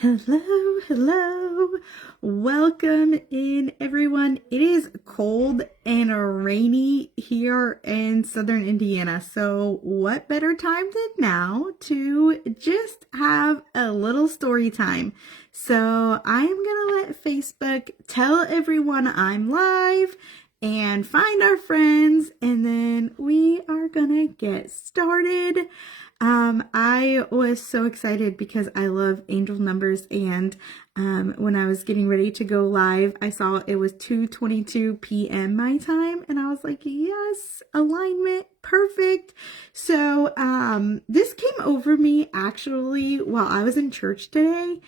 Hello, hello. Welcome in, everyone. It is cold and rainy here in southern Indiana. So, what better time than now to just have a little story time? So, I'm going to let Facebook tell everyone I'm live and find our friends, and then we are going to get started. I was so excited because I love angel numbers, and when I was getting ready to go live, I saw it was 2:22 p.m. my time, and I was like, yes, alignment, perfect. So this came over me actually while I was in church today,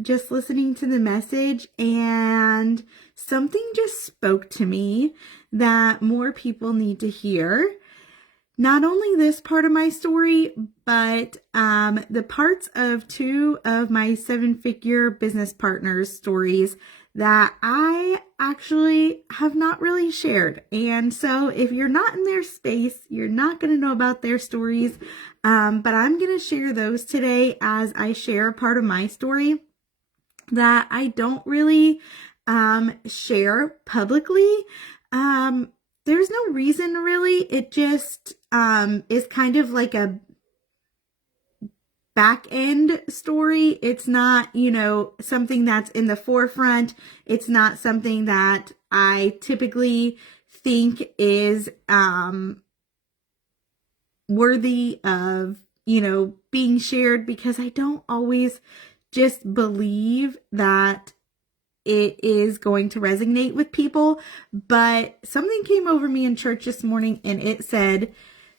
just listening to the message, and something just spoke to me that more people need to hear. Not only this part of my story, but the parts of two of my seven-figure business partners' stories that I actually have not really shared. And so if you're not in their space, you're not going to know about their stories. But I'm going to share those today as I share part of my story that I don't really share publicly. There's no reason really. It just is kind of like a back end story. It's not, something that's in the forefront. It's not something that I typically think is worthy of, being shared, because I don't always just believe that it is going to resonate with people. But something came over me in church this morning, and it said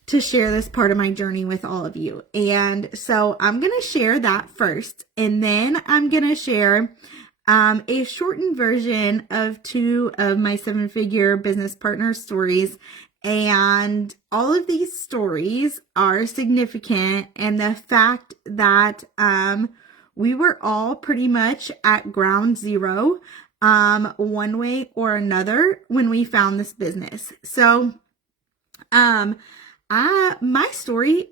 to share this part of my journey with all of you. And so I'm going to share that first, and then I'm going to share a shortened version of two of my seven-figure business partner stories. And all of these stories are significant, and the fact that we were all pretty much at ground zero, one way or another, when we found this business. So, my story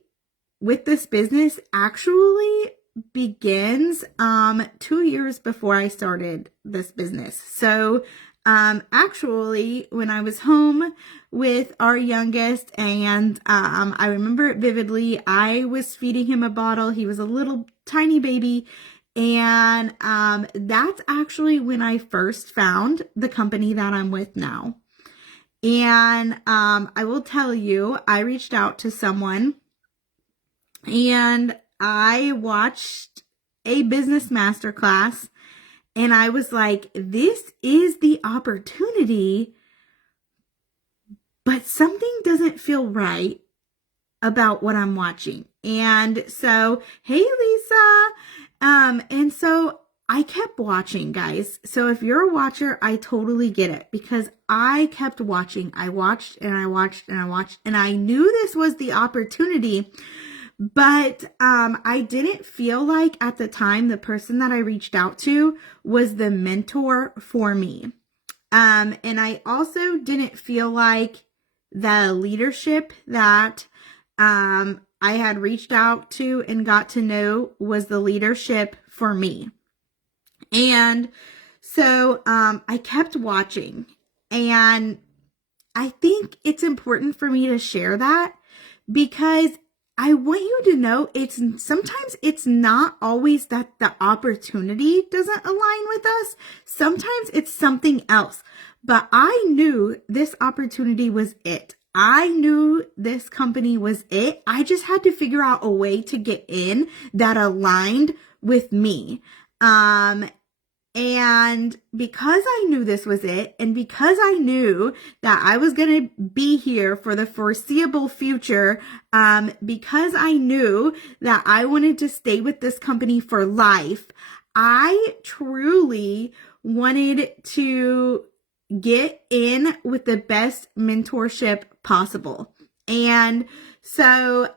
with this business actually begins 2 years before I started this business. So, actually, when I was home with our youngest, and I remember it vividly, I was feeding him a bottle. He was a little tiny baby, and that's actually when I first found the company that I'm with now. And I will tell you, I reached out to someone, and I watched a business masterclass, and I was like, this is the opportunity, but something doesn't feel right about what I'm watching. And so, hey, Lisa. And so I kept watching, guys. So if you're a watcher, I totally get it, because I kept watching. I watched and I watched and I watched, and I knew this was the opportunity. But I didn't feel like at the time the person that I reached out to was the mentor for me. And I also didn't feel like the leadership that I had reached out to and got to know was the leadership for me. And so I kept watching, and I think it's important for me to share that, because I want you to know sometimes it's not always that the opportunity doesn't align with us. Sometimes it's something else. But I knew this opportunity was it. I knew this company was it. I just had to figure out a way to get in that aligned with me. And because I knew this was it, and because I knew that I was going to be here for the foreseeable future, because I knew that I wanted to stay with this company for life, I truly wanted to get in with the best mentorship possible. And so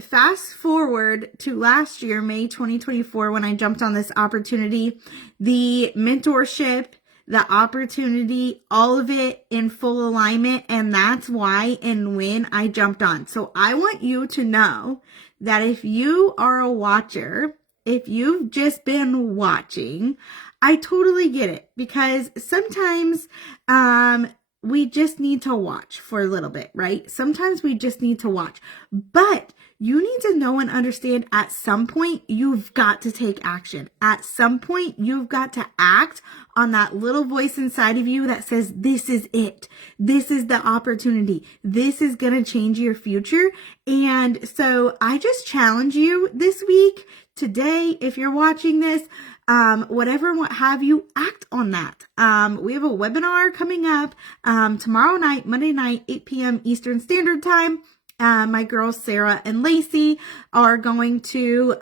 fast forward to last year, May 2024, when I jumped on this opportunity, the mentorship, the opportunity, all of it in full alignment. And that's why and when I jumped on. So I want you to know that if you are a watcher, if you've just been watching, I totally get it, because sometimes we just need to watch for a little bit, right? Sometimes we just need to watch, but you need to know and understand at some point you've got to take action. At some point you've got to act on that little voice inside of you that says, this is it. This is the opportunity. This is going to change your future. And so I just challenge you this week, today, if you're watching this, whatever and what have you, act on that. We have a webinar coming up tomorrow night, Monday night, 8 p.m. Eastern Standard Time. My girls, Sarah and Lacey, are going to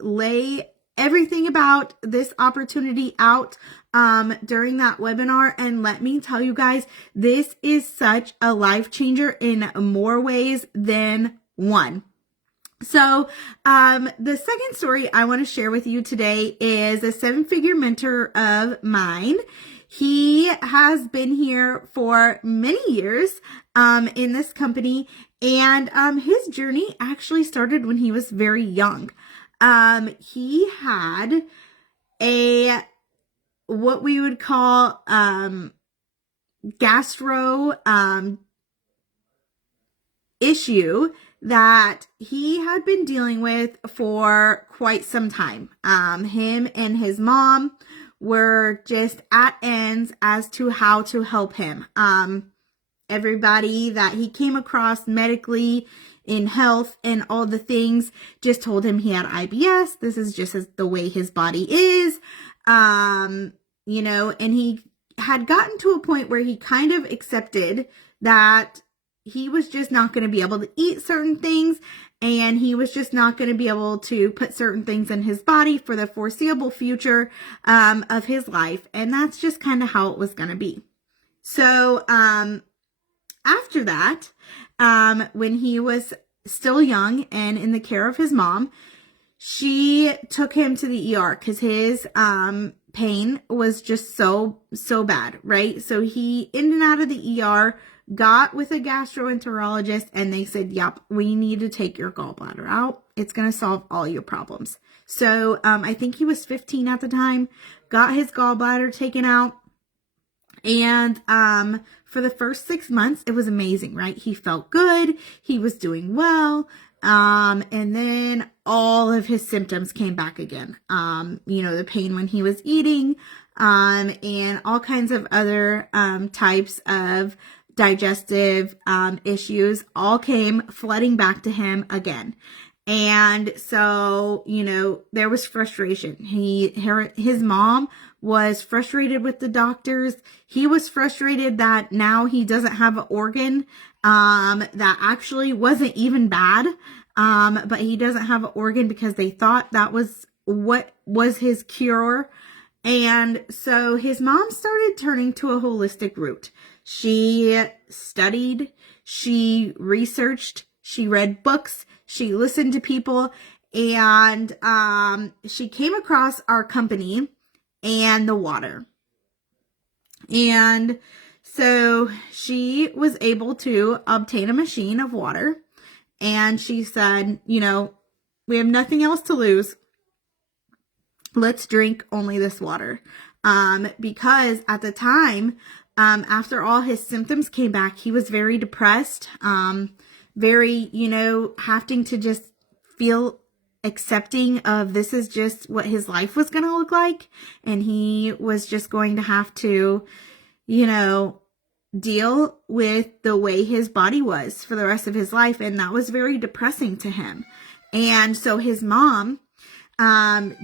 lay everything about this opportunity out during that webinar. And let me tell you guys, this is such a life changer in more ways than one. So, the second story I want to share with you today is a 7-figure mentor of mine. He has been here for many years, in this company, and, his journey actually started when he was very young. He had what we would call, gastro, issue that he had been dealing with for quite some time. Him and his mom were just at ends as to how to help him. Everybody that he came across medically, in health and all the things, just told him he had IBS. This is just the way his body is. And he had gotten to a point where he kind of accepted that he was just not going to be able to eat certain things, and he was just not going to be able to put certain things in his body for the foreseeable future of his life. And that's just kind of how it was going to be. So after that, when he was still young and in the care of his mom, she took him to the ER because his pain was just so bad, right? So he in and out of the ER, got with a gastroenterologist, and they said, yep, we need to take your gallbladder out. It's going to solve all your problems. So I think he was 15 at the time, got his gallbladder taken out. And for the first 6 months, it was amazing, right? He felt good. He was doing well. And then all of his symptoms came back again. The pain when he was eating, and all kinds of other types of digestive issues all came flooding back to him again. And so, there was frustration. His mom was frustrated with the doctors. He was frustrated that now he doesn't have an organ that actually wasn't even bad. But he doesn't have an organ because they thought that was what was his cure. And so his mom started turning to a holistic route. She studied, she researched, she read books, she listened to people, and she came across our company and the water. And so she was able to obtain a machine of water, and she said, we have nothing else to lose. Let's drink only this water. Because at the time, after all his symptoms came back, he was very depressed, very, having to just feel accepting of this is just what his life was going to look like. And he was just going to have to, deal with the way his body was for the rest of his life. And that was very depressing to him. And so his mom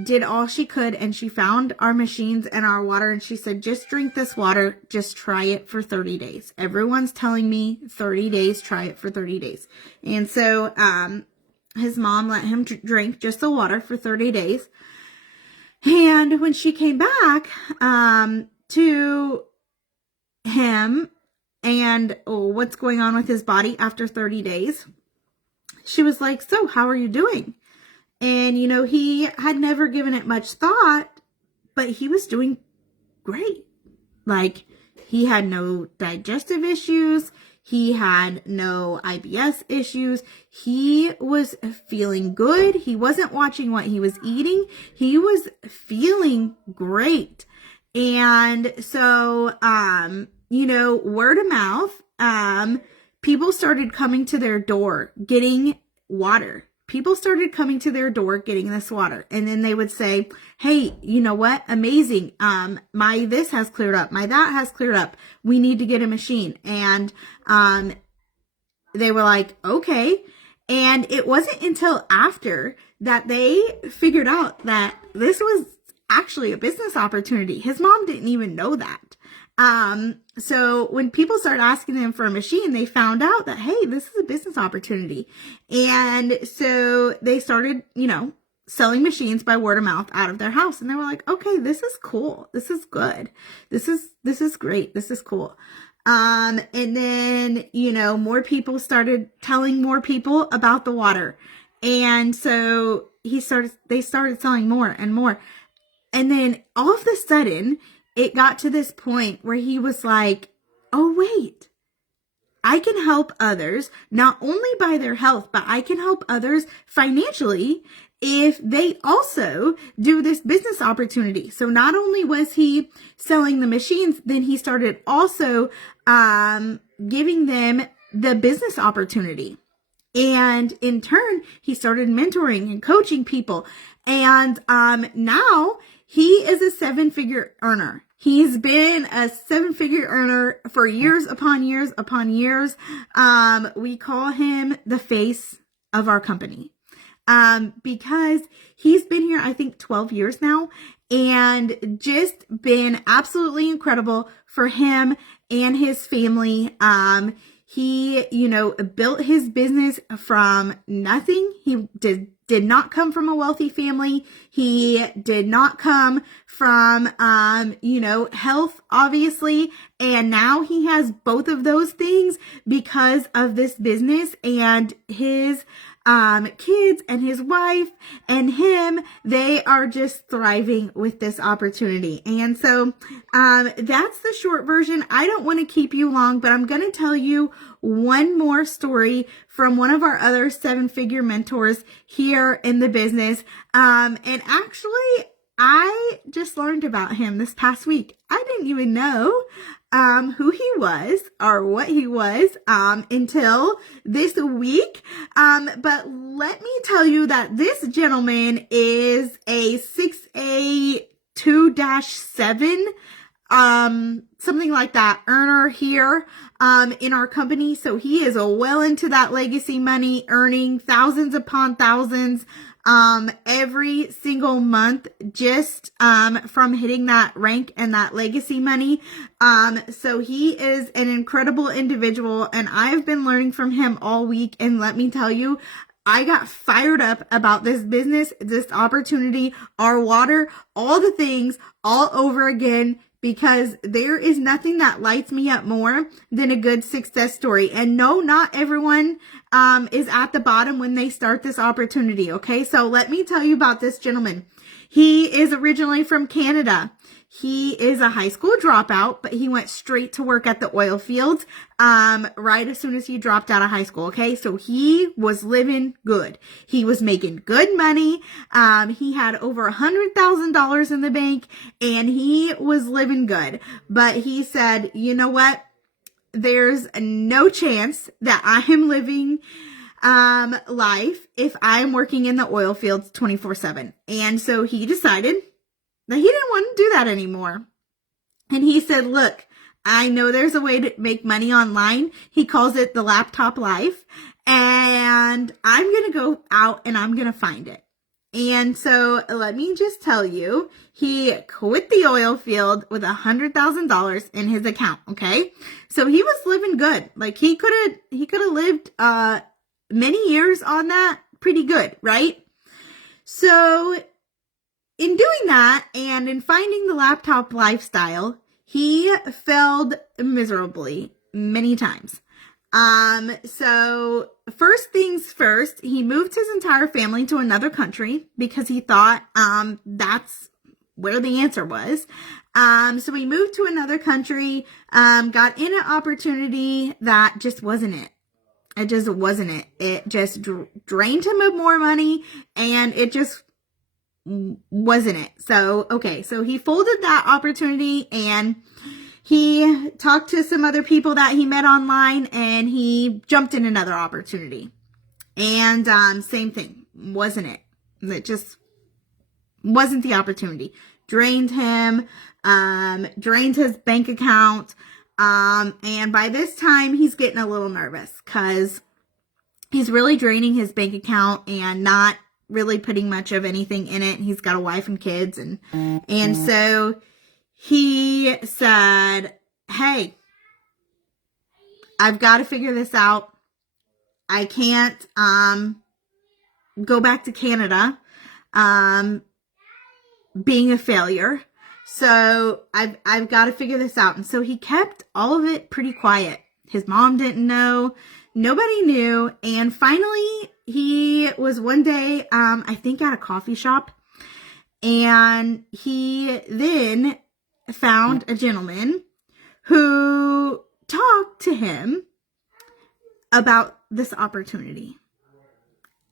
did all she could, and she found our machines and our water, and she said, just drink this water, just try it for 30 days. Everyone's telling me 30 days, try it for 30 days. And so his mom let him drink just the water for 30 days. And when she came back to him and what's going on with his body after 30 days, she was like, so how are you doing? And, he had never given it much thought, but he was doing great. Like, he had no digestive issues. He had no IBS issues. He was feeling good. He wasn't watching what he was eating. He was feeling great. And so, word of mouth, people started coming to their door getting water. People started coming to their door getting this water. And then they would say, hey, you know what? Amazing. My this has cleared up. My that has cleared up. We need to get a machine. And they were like, okay. And it wasn't until after that they figured out that this was actually a business opportunity. His mom didn't even know that. So when people started asking him for a machine, they found out that, hey, this is a business opportunity. And so they started, selling machines by word of mouth out of their house. And they were like, okay, this is cool. This is good. This is great. This is cool. And then, more people started telling more people about the water. And so they started selling more and more. And then all of a sudden, it got to this point where he was like, oh, wait, I can help others not only by their health, but I can help others financially if they also do this business opportunity. So not only was he selling the machines, then he started also giving them the business opportunity. And in turn, he started mentoring and coaching people. And now he is a 7-figure earner. He's been a 7-figure earner for years upon years upon years. We call him the face of our company because he's been here, I think, 12 years now, and just been absolutely incredible for him and his family. He, built his business from nothing. He did not come from a wealthy family. He did not come from, health, obviously. And now he has both of those things because of this business, and his kids and his wife and him, they are just thriving with this opportunity. And so that's the short version. I don't want to keep you long, but I'm going to tell you one more story from one of our other 7-figure mentors here in the business. And actually, I just learned about him this past week. I didn't even know who he was or what he was until this week. But let me tell you that this gentleman is a 6A 2-7 something like that earner here in our company. So he is well into that legacy money, earning thousands upon thousands every single month, just from hitting that rank and that legacy money. So he is an incredible individual, and I've been learning from him all week. And let me tell you, I got fired up about this business, this opportunity, our water, all the things all over again, because there is nothing that lights me up more than a good success story. And no, not everyone is at the bottom when they start this opportunity. Okay, so let me tell you about this gentleman. He is originally from Canada. He is a high school dropout, but he went straight to work at the oil fields right as soon as he dropped out of high school. Okay, so he was living good. He was making good money. He had over $100,000 in the bank, and he was living good. But he said, you know what? There's no chance that I am living life if I'm working in the oil fields 24/7. And so he decided that he didn't want to do that anymore. And he said, look, I know there's a way to make money online. He calls it the laptop life. And I'm going to go out and I'm going to find it. And so let me just tell you, he quit the oil field with $100,000 in his account. Okay. So he was living good. Like he could have lived, many years on that pretty good. Right. So in doing that and in finding the laptop lifestyle, he failed miserably many times. So first things first, he moved his entire family to another country because he thought, that's where the answer was. So he moved to another country, got in an opportunity that just wasn't it. It just wasn't it. It just drained him of more money, and it just wasn't it. So, okay, so he folded that opportunity, and he talked to some other people that he met online, and he jumped in another opportunity. And same thing, wasn't it. It just wasn't the opportunity. Drained him, drained his bank account. And by this time, he's getting a little nervous because he's really draining his bank account and not really putting much of anything in it. He's got a wife and kids. And so he said, hey, I've got to figure this out. I can't, go back to Canada, being a failure. So I've got to figure this out. And so he kept all of it pretty quiet. His mom didn't know. Nobody knew. And finally, he was one day, I think at a coffee shop. And he then found a gentleman who talked to him about this opportunity.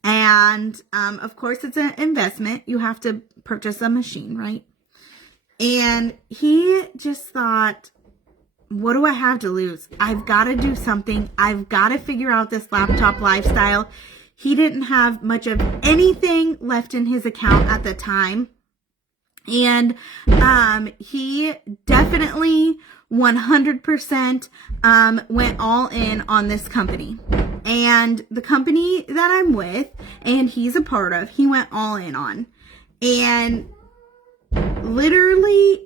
And, of course, it's an investment. You have to purchase a machine, right? And he just thought, what do I have to lose? I've got to do something. I've got to figure out this laptop lifestyle. He didn't have much of anything left in his account at the time. And he definitely 100% went all in on this company. And the company that I'm with and he's a part of, he went all in on. And literally,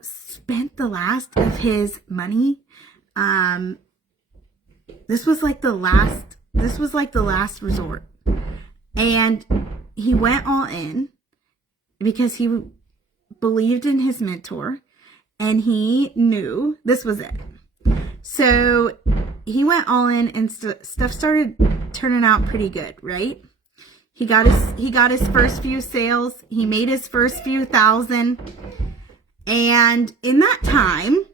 spent the last of his money. This was like the last resort. And he went all in because he believed in his mentor and he knew this was it. So he went all in and stuff started turning out pretty good, right? He got his first few sales. He made his first few thousand. And in that time,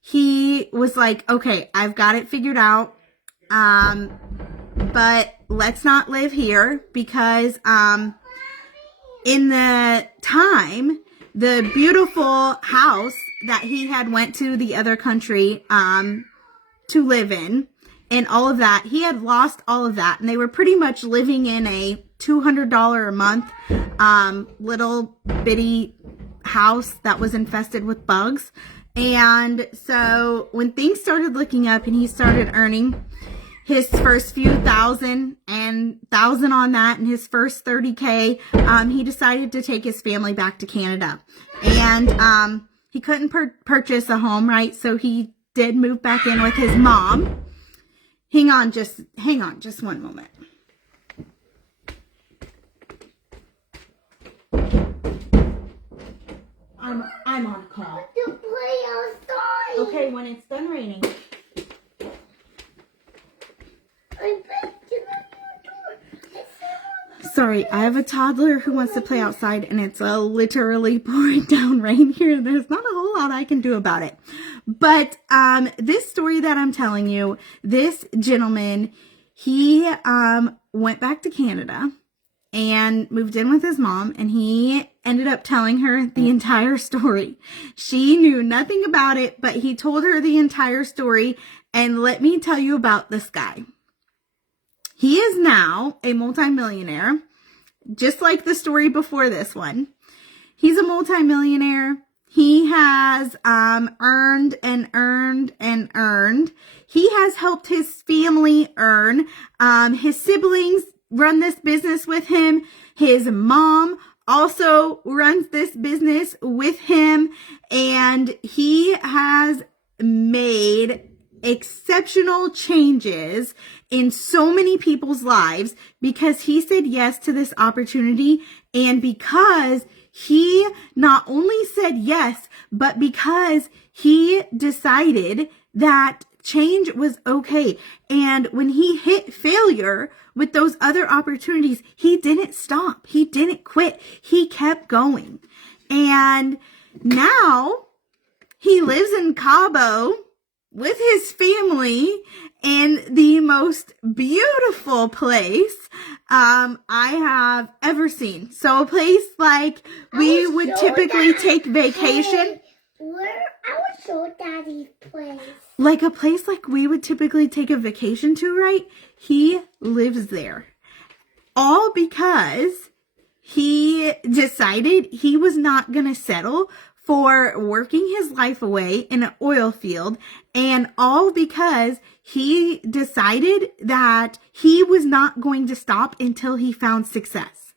he was like, okay, I've got it figured out. But let's not live here because in the time, the beautiful house that he had went to the other country to live in and all of that, he had lost all of that. And they were pretty much living in a $200 a month little bitty house that was infested with bugs. And so when things started looking up and he started earning his first few thousand on that and his first 30K, he decided to take his family back to Canada. And he couldn't purchase a home, right? So he did move back in with his mom. Hang on just one moment. I'm on a call. To play outside. Okay, when it's done raining. I bet you that you do. Sorry, I have a toddler who wants to play outside and it's literally pouring down rain here. There's not a whole lot I can do about it. But this story that I'm telling you, this gentleman, he went back to Canada and moved in with his mom, and he ended up telling her the entire story. She knew nothing about it, but he told her the entire story. And let me tell you about this guy. He is now a multimillionaire, just like the story before this one. He's a multimillionaire. He has earned and earned and earned. He has helped his family earn. His siblings run this business with him. His mom also runs this business with him. And he has made exceptional changes in so many people's lives because he said yes to this opportunity, and because he not only said yes, but because he decided that Change was okay. And when he hit failure with those other opportunities, he didn't stop. He didn't quit. He kept going. And now he lives in Cabo with his family in the most beautiful place I have ever seen. So a place like we would typically take vacation. I will show Daddy's place. Like a place like we would typically take a vacation to, right? He lives there. All because he decided he was not going to settle for working his life away in an oil field, and all because he decided that he was not going to stop until he found success.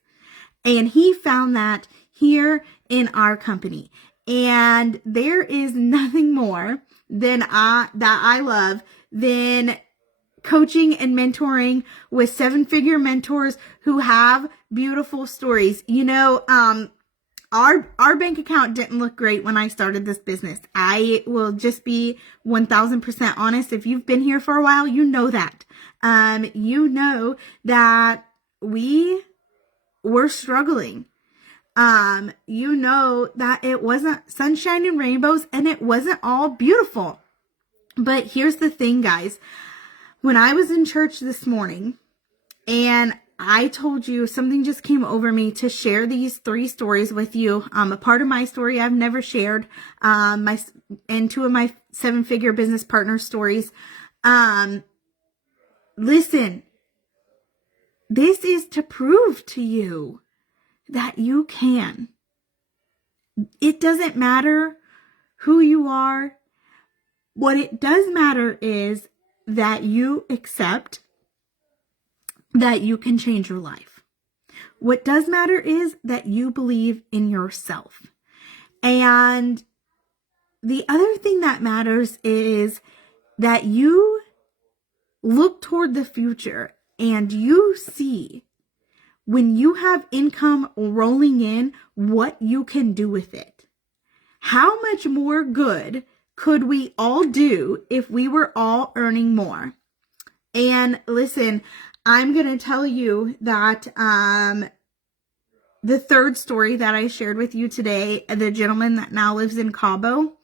And he found that here in our company. And there is nothing more than that I love than coaching and mentoring with 7-figure mentors who have beautiful stories. You know, our bank account didn't look great when I started this business. I will just be 1000% honest. If you've been here for a while, you know that. You know that we were struggling. You know that it wasn't sunshine and rainbows and it wasn't all beautiful. But here's the thing, guys. When I was in church this morning and I told you something just came over me to share these 3 stories with you. A part of my story I've never shared, and 2 of my 7-figure business partner stories. Listen, this is to prove to you that you can. It doesn't matter who you are. What it does matter is that you accept that you can change your life. What does matter is that you believe in yourself. And the other thing that matters is that you look toward the future and you see when you have income rolling in, what you can do with it. How much more good could we all do if we were all earning more? And listen, I'm going to tell you that the 3rd story that I shared with you today, the gentleman that now lives in Cabo,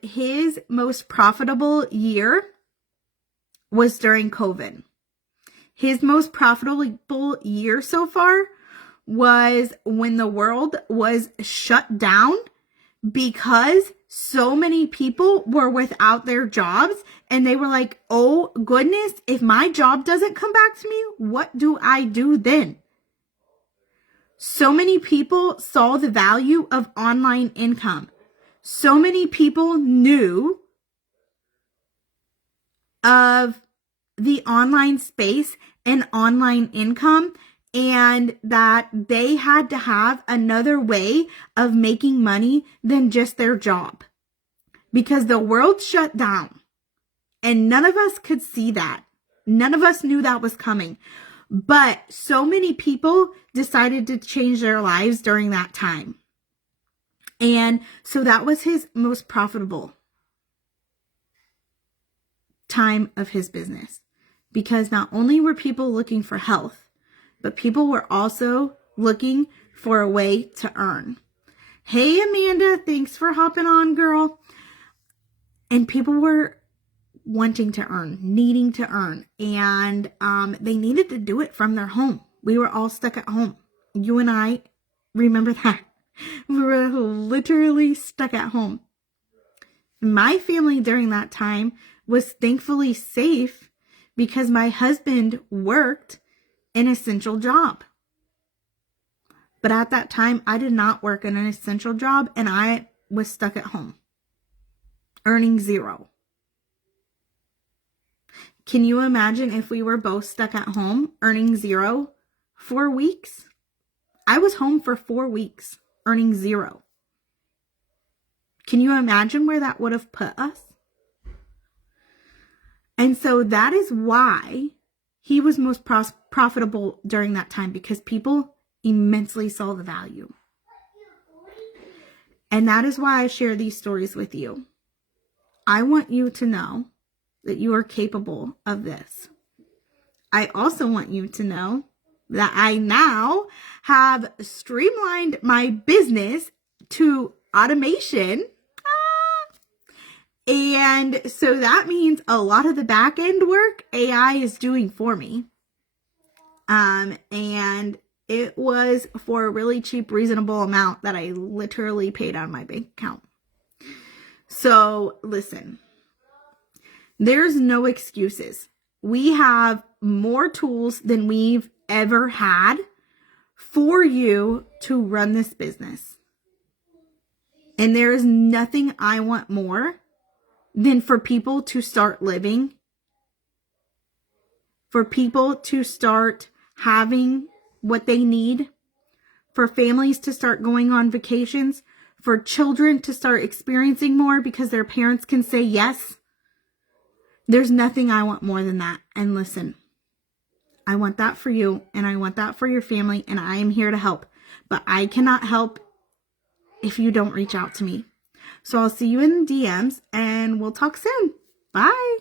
his most profitable year was during COVID. His most profitable year so far was when the world was shut down because so many people were without their jobs and they were like, oh goodness, if my job doesn't come back to me, what do I do then? So many people saw the value of online income. So many people knew of the online space and online income, and that they had to have another way of making money than just their job because the world shut down and none of us could see that. None of us knew that was coming, but so many people decided to change their lives during that time. And so that was his most profitable time of his business, because not only were people looking for health, but people were also looking for a way to earn. Hey, Amanda, thanks for hopping on, girl. And people were wanting to earn, needing to earn, and they needed to do it from their home. We were all stuck at home. You and I remember that. We were literally stuck at home. My family during that time was thankfully safe because my husband worked an essential job. But at that time, I did not work in an essential job and I was stuck at home, earning 0. Can you imagine if we were both stuck at home, earning 0 for weeks? I was home for 4 weeks, earning 0. Can you imagine where that would have put us? And so that is why he was most profitable during that time, because people immensely saw the value. And that is why I share these stories with you. I want you to know that you are capable of this. I also want you to know that I now have streamlined my business to automation. And so that means a lot of the back end work AI is doing for me. And it was for a really cheap, reasonable amount that I literally paid on my bank account. So listen, there's no excuses. We have more tools than we've ever had for you to run this business. And there is nothing I want more than for people to start living, for people to start having what they need, for families to start going on vacations, for children to start experiencing more because their parents can say yes. There's nothing I want more than that. And listen, I want that for you, and I want that for your family, and I am here to help. But I cannot help if you don't reach out to me. So I'll see you in the DMs, and we'll talk soon. Bye.